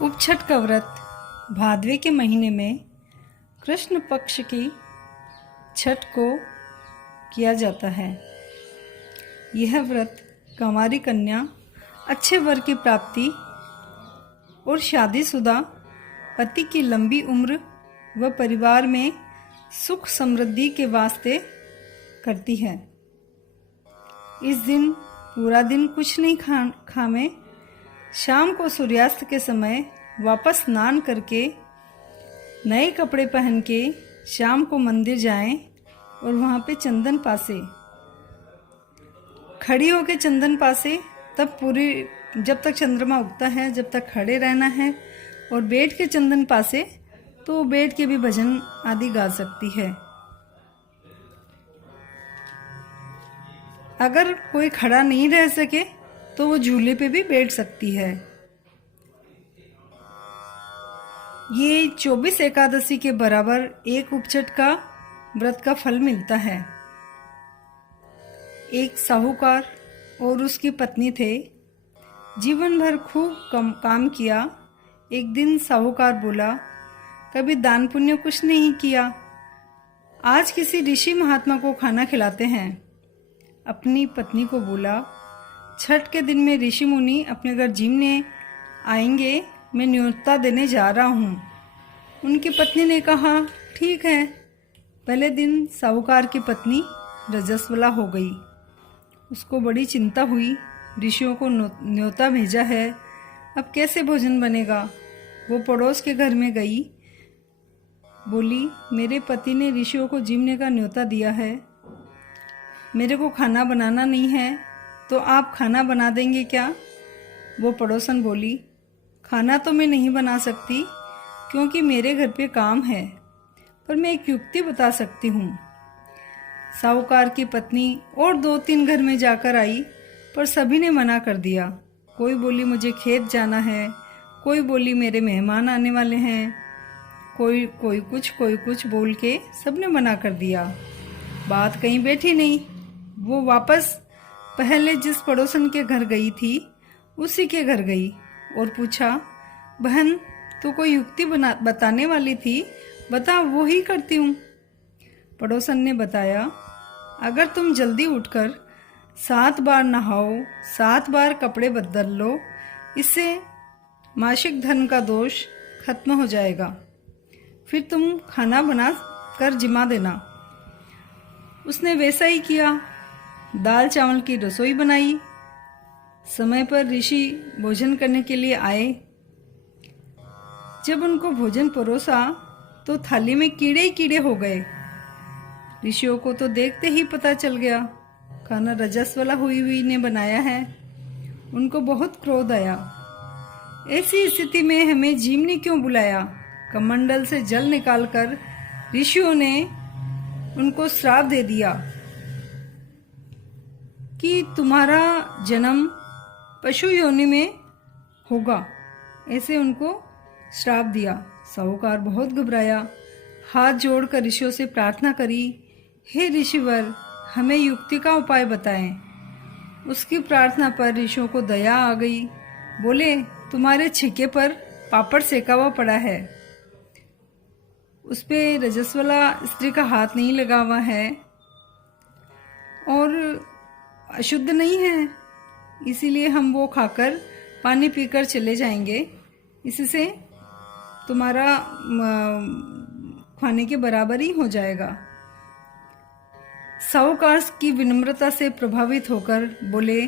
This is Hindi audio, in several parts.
उपछठ का व्रत भादवे के महीने में कृष्ण पक्ष की छठ को किया जाता है। यह व्रत कंवारी कन्या अच्छे वर की प्राप्ति और शादीशुदा पति की लंबी उम्र व परिवार में सुख समृद्धि के वास्ते करती है। इस दिन पूरा दिन कुछ नहीं खावे, शाम को सूर्यास्त के समय वापस स्नान करके नए कपड़े पहन के शाम को मंदिर जाएं और वहाँ पे चंदन पासे खड़ी होके चंदन पासे तब पूरी जब तक चंद्रमा उगता है जब तक खड़े रहना है, और बैठ के चंदन पासे तो बैठ के भी भजन आदि गा सकती है। अगर कोई खड़ा नहीं रह सके तो वो झूले पे भी बैठ सकती है। ये 24 एकादशी के बराबर एक उपछठ का व्रत का फल मिलता है। एक साहूकार और उसकी पत्नी थे। जीवन भर खूब काम किया। एक दिन साहूकार बोला, कभी दान पुण्य कुछ नहीं किया, आज किसी ऋषि महात्मा को खाना खिलाते हैं। अपनी पत्नी को बोला, छठ के दिन में ऋषि मुनि अपने घर जीमने आएंगे, मैं न्योता देने जा रहा हूँ। उनकी पत्नी ने कहा, ठीक है। पहले दिन साहूकार की पत्नी रजस्वला हो गई। उसको बड़ी चिंता हुई, ऋषियों को न्योता भेजा है, अब कैसे भोजन बनेगा। वो पड़ोस के घर में गई, बोली, मेरे पति ने ऋषियों को जीमने का न्योता दिया है, मेरे को खाना बनाना नहीं है, तो आप खाना बना देंगे क्या। वो पड़ोसन बोली, खाना तो मैं नहीं बना सकती क्योंकि मेरे घर पे काम है, पर मैं एक युक्ति बता सकती हूँ। साहूकार की पत्नी और 2-3 घर में जाकर आई, पर सभी ने मना कर दिया। कोई बोली मुझे खेत जाना है, कोई बोली मेरे मेहमान आने वाले हैं, कोई कुछ बोल के सबने मना कर दिया। बात कहीं बैठी नहीं। वो वापस पहले जिस पड़ोसन के घर गई थी उसी के घर गई और पूछा, बहन तू कोई युक्ति बताने वाली थी, बता, वो ही करती हूँ। पड़ोसन ने बताया, अगर तुम जल्दी उठकर 7 बार नहाओ, 7 बार कपड़े बदल लो, इससे मासिक धर्म का दोष खत्म हो जाएगा। फिर तुम खाना बना कर जिमा देना। उसने वैसा ही किया। दाल चावल की रसोई बनाई। समय पर ऋषि भोजन करने के लिए आए। जब उनको भोजन परोसा तो थाली में कीड़े ही कीड़े हो गए। ऋषियों को तो देखते ही पता चल गया खाना रजस्वला हुई ने बनाया है। उनको बहुत क्रोध आया। ऐसी स्थिति में हमें जीमने क्यों बुलाया। कमंडल से जल निकालकर ऋषियों ने उनको श्राप दे दिया कि तुम्हारा जन्म पशु योनि में होगा। ऐसे उनको श्राप दिया। साहूकार बहुत घबराया, हाथ जोड़कर ऋषियों से प्रार्थना करी, हे ऋषिवर, हमें युक्ति का उपाय बताएं। उसकी प्रार्थना पर ऋषियों को दया आ गई। बोले, तुम्हारे छिके पर पापड़ सेका हुआ पड़ा है, उस पे रजस्वला स्त्री का हाथ नहीं लगा हुआ है और अशुद्ध नहीं है, इसीलिए हम वो खाकर पानी पीकर चले जाएंगे, इससे तुम्हारा खाने के बराबर ही हो जाएगा। साहूकार की विनम्रता से प्रभावित होकर बोले,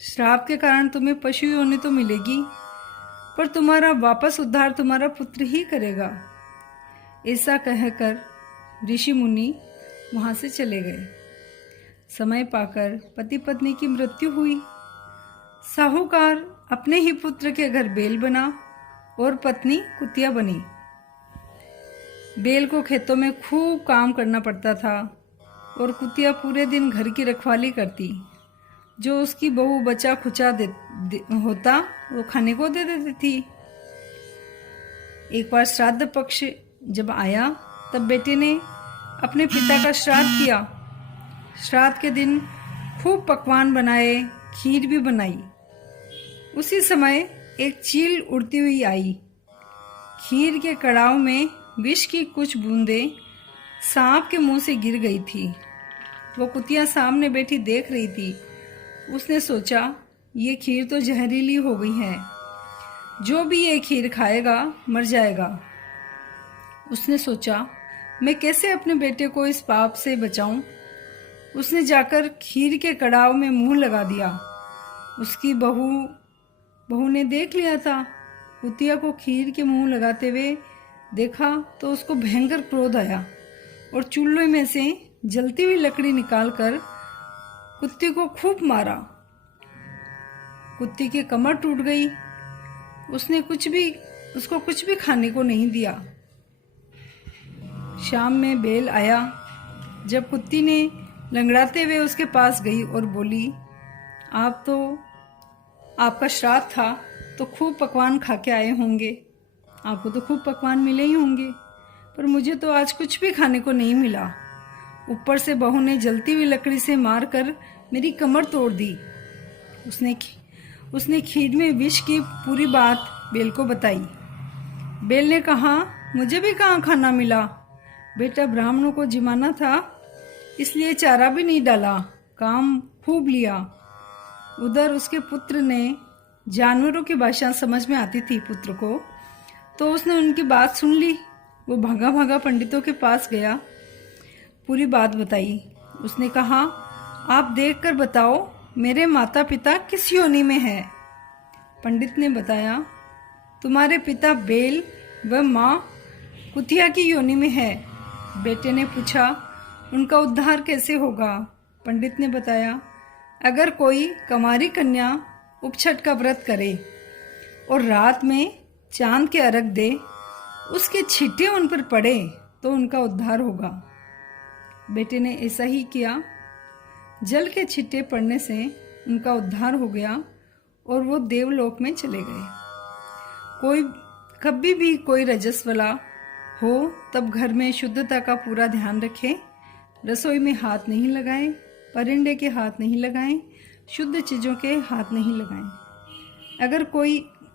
श्राप के कारण तुम्हें पशु योनि तो मिलेगी, पर तुम्हारा वापस उद्धार तुम्हारा पुत्र ही करेगा। ऐसा कहकर ऋषि मुनि वहां से चले गए। समय पाकर पति पत्नी की मृत्यु हुई। साहूकार अपने ही पुत्र के घर बैल बना और पत्नी कुतिया बनी। बैल को खेतों में खूब काम करना पड़ता था और कुतिया पूरे दिन घर की रखवाली करती। जो उसकी बहू बचा खुचा होता वो खाने को दे देती थी। एक बार श्राद्ध पक्ष जब आया तब बेटे ने अपने पिता का श्राद्ध किया। श्राद्ध के दिन खूब पकवान बनाए, खीर भी बनाई। उसी समय एक चील उड़ती हुई आई। खीर के कड़ाव में विष की कुछ बूंदें सांप के मुंह से गिर गई थी। वो कुतिया सामने बैठी देख रही थी। उसने सोचा, ये खीर तो जहरीली हो गई है, जो भी ये खीर खाएगा मर जाएगा। उसने सोचा, मैं कैसे अपने बेटे को इस पाप से बचाऊं? उसने जाकर खीर के कड़ाव में मुंह लगा दिया। उसकी बहू ने देख लिया था। कुतिया को खीर के मुंह लगाते हुए देखा तो उसको भयंकर क्रोध आया और चूल्हे में से जलती हुई लकड़ी निकालकर कुत्ते को खूब मारा। कुत्ते की कमर टूट गई। उसको कुछ भी खाने को नहीं दिया। शाम में बेल आया। जब कुत्ती ने लंगड़ाते हुए उसके पास गई और बोली, आपका श्राद्ध था तो खूब पकवान खा के आए होंगे, आपको तो खूब पकवान मिले ही होंगे, पर मुझे तो आज कुछ भी खाने को नहीं मिला। ऊपर से बहू ने जलती हुई लकड़ी से मारकर मेरी कमर तोड़ दी। उसने खीर में विष की पूरी बात बेल को बताई। बेल ने कहा, मुझे भी कहाँ खाना मिला, बेटा ब्राह्मणों को जिमाना था इसलिए चारा भी नहीं डाला, काम खूब लिया। उधर उसके पुत्र ने, जानवरों की भाषा समझ में आती थी पुत्र को, तो उसने उनकी बात सुन ली। वो भागा भागा पंडितों के पास गया, पूरी बात बताई। उसने कहा, आप देख कर बताओ मेरे माता पिता किस योनि में है। पंडित ने बताया, तुम्हारे पिता बेल व माँ कुतिया की योनि में है। बेटे ने पूछा, उनका उद्धार कैसे होगा? पंडित ने बताया, अगर कोई कुमारी कन्या उपछट का व्रत करे और रात में चांद के अर्घ दे, उसके छींटे उन पर पड़े तो उनका उद्धार होगा। बेटे ने ऐसा ही किया। जल के छींटे पड़ने से उनका उद्धार हो गया और वो देवलोक में चले गए। कभी भी कोई रजस वाला हो तब घर में शुद्धता का पूरा ध्यान रखें। रसोई में हाथ नहीं लगाएं, परिंदे के हाथ नहीं लगाएं, शुद्ध चीज़ों के हाथ नहीं लगाएं।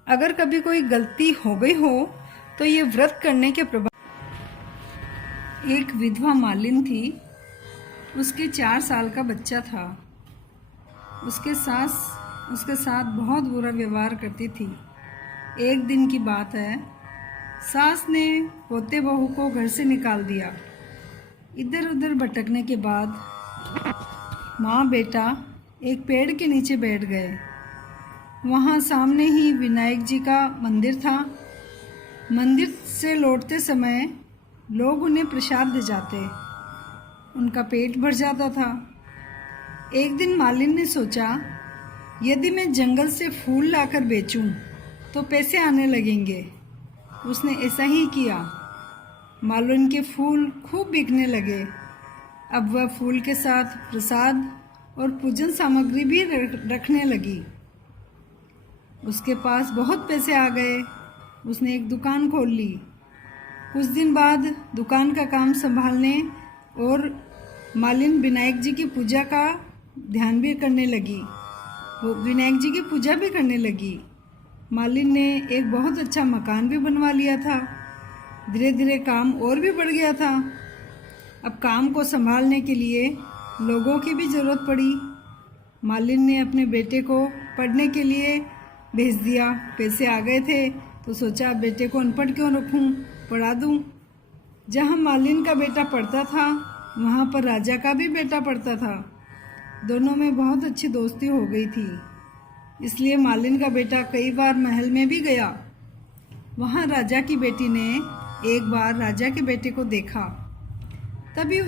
अगर कभी कोई गलती हो गई हो तो ये व्रत करने के प्रभाव। एक विधवा मालिन थी। उसके 4 साल का बच्चा था। उसके साथ बहुत बुरा व्यवहार करती थी। एक दिन की बात है, सास ने पोते बहू को घर से निकाल दिया। इधर उधर भटकने के बाद माँ बेटा एक पेड़ के नीचे बैठ गए। वहाँ सामने ही विनायक जी का मंदिर था। मंदिर से लौटते समय लोग उन्हें प्रसाद दे जाते, उनका पेट भर जाता था। एक दिन मालिन ने सोचा, यदि मैं जंगल से फूल लाकर बेचूं तो पैसे आने लगेंगे। उसने ऐसा ही किया। मालिन के फूल खूब बिकने लगे। अब वह फूल के साथ प्रसाद और पूजन सामग्री भी रखने लगी। उसके पास बहुत पैसे आ गए। उसने एक दुकान खोल ली। कुछ दिन बाद दुकान का काम संभालने और मालिन विनायक जी की पूजा का ध्यान भी करने लगी। वो विनायक जी की पूजा भी करने लगी। मालिन ने एक बहुत अच्छा मकान भी बनवा लिया था। धीरे धीरे काम और भी बढ़ गया था। अब काम को संभालने के लिए लोगों की भी ज़रूरत पड़ी। मालिन ने अपने बेटे को पढ़ने के लिए भेज दिया। पैसे आ गए थे तो सोचा, बेटे को अनपढ़ क्यों रखूं, पढ़ा दूं। जहां मालिन का बेटा पढ़ता था वहां पर राजा का भी बेटा पढ़ता था। दोनों में बहुत अच्छी दोस्ती हो गई थी। इसलिए मालिन का बेटा कई बार महल में भी गया। वहां राजा की बेटी ने एक बार राजा के बेटे को देखा। तभी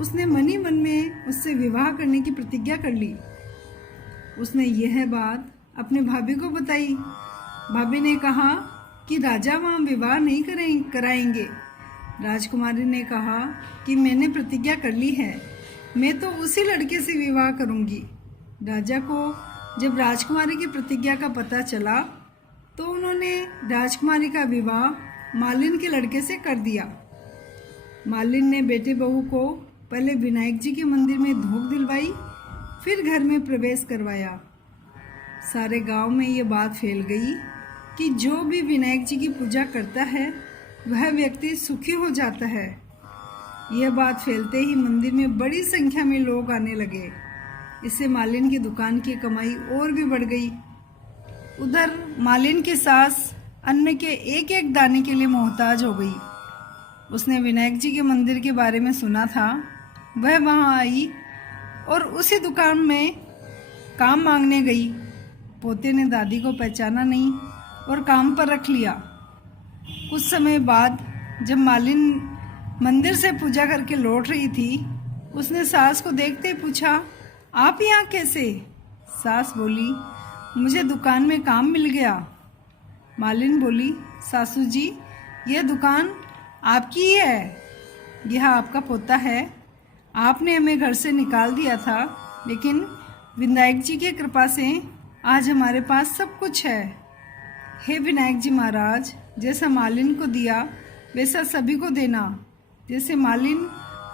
उसने मन ही मन में उससे विवाह करने की प्रतिज्ञा कर ली। उसने यह बात अपने भाभी को बताई। भाभी ने कहा कि राजा वहाँ विवाह नहीं कराएंगे। राजकुमारी ने कहा कि मैंने प्रतिज्ञा कर ली है, मैं तो उसी लड़के से विवाह करूंगी। राजा को जब राजकुमारी की प्रतिज्ञा का पता चला तो उन्होंने राजकुमारी का विवाह मालिन के लड़के से कर दिया। मालिन ने बेटे बहू को पहले विनायक जी के मंदिर में धोख दिलवाई, फिर घर में प्रवेश करवाया। सारे गांव में ये बात फैल गई कि जो भी विनायक जी की पूजा करता है वह व्यक्ति सुखी हो जाता है। यह बात फैलते ही मंदिर में बड़ी संख्या में लोग आने लगे। इससे मालिन की दुकान की कमाई और भी बढ़ गई। उधर मालिन की सास अन्न के एक एक दाने के लिए मोहताज हो गई। उसने विनायक जी के मंदिर के बारे में सुना था। वह वहां आई और उसी दुकान में काम मांगने गई। पोते ने दादी को पहचाना नहीं और काम पर रख लिया। कुछ समय बाद जब मालिन मंदिर से पूजा करके लौट रही थी, उसने सास को देखते ही पूछा, आप यहाँ कैसे? सास बोली, मुझे दुकान में काम मिल गया। मालिन बोली, सासू जी, यह दुकान आपकी ही है। यह आपका पोता है। आपने हमें घर से निकाल दिया था, लेकिन विनायक जी की कृपा से आज हमारे पास सब कुछ है। हे विनायक जी महाराज, जैसा मालिन को दिया वैसा सभी को देना। जैसे मालिन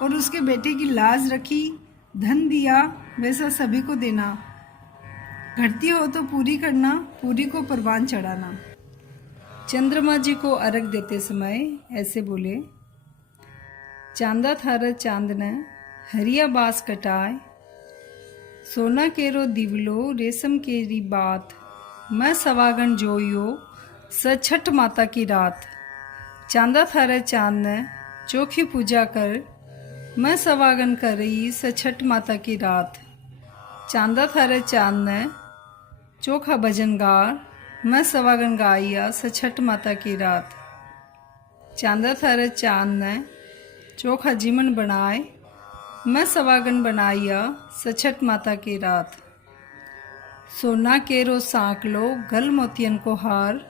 और उसके बेटे की लाज रखी, धन दिया, वैसा सभी को देना। घटती हो तो पूरी करना, पूरी को परवान चढ़ाना। चंद्रमा जी को अर्घ देते समय ऐसे बोले, चांदा थारा चांद ने हरिया बास कटाए, सोना केरो दिवलो रेशम केरी बात, मैं सवागन जोयो स छठ माता की रात। चांदा थारे चांद ने चोखी पूजा कर, मैं सवागन कर रही स छठ माता की रात। चांदा थारे चांद ने चोखा भजन गार, मैं सवागन गाइया स छठ माता की रात। चांदा थारे चांद ने चोखा जीवन बनाए, मैं सवागन बनाइया स छठ माता की रात। सोना केरो सांकलो गल मोतियन को हार,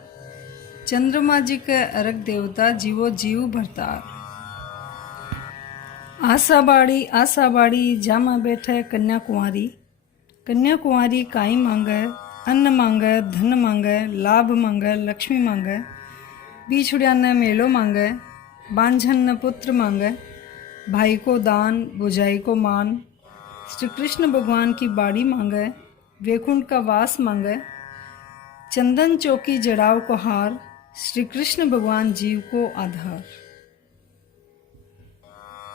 चंद्रमा जी के अर्घ देवता जीवो जीव भरतार। आशा बाड़ी जामा बैठे कन्या कुंवारी। कन्या कुंवारी काई मांगे, अन्न मांगे, धन मांगे, लाभ मांगे, लक्ष्मी मांगे। बीछुड़िया ने मेलो मांगे, बांझन न पुत्र मांगे। भाई को दान, बुझाई को मान। श्री कृष्ण भगवान की बाड़ी मांगे, वैकुंठ का वास मांगे। चंदन चौकी जड़ाव को हार, श्री कृष्ण भगवान जीव को आधार।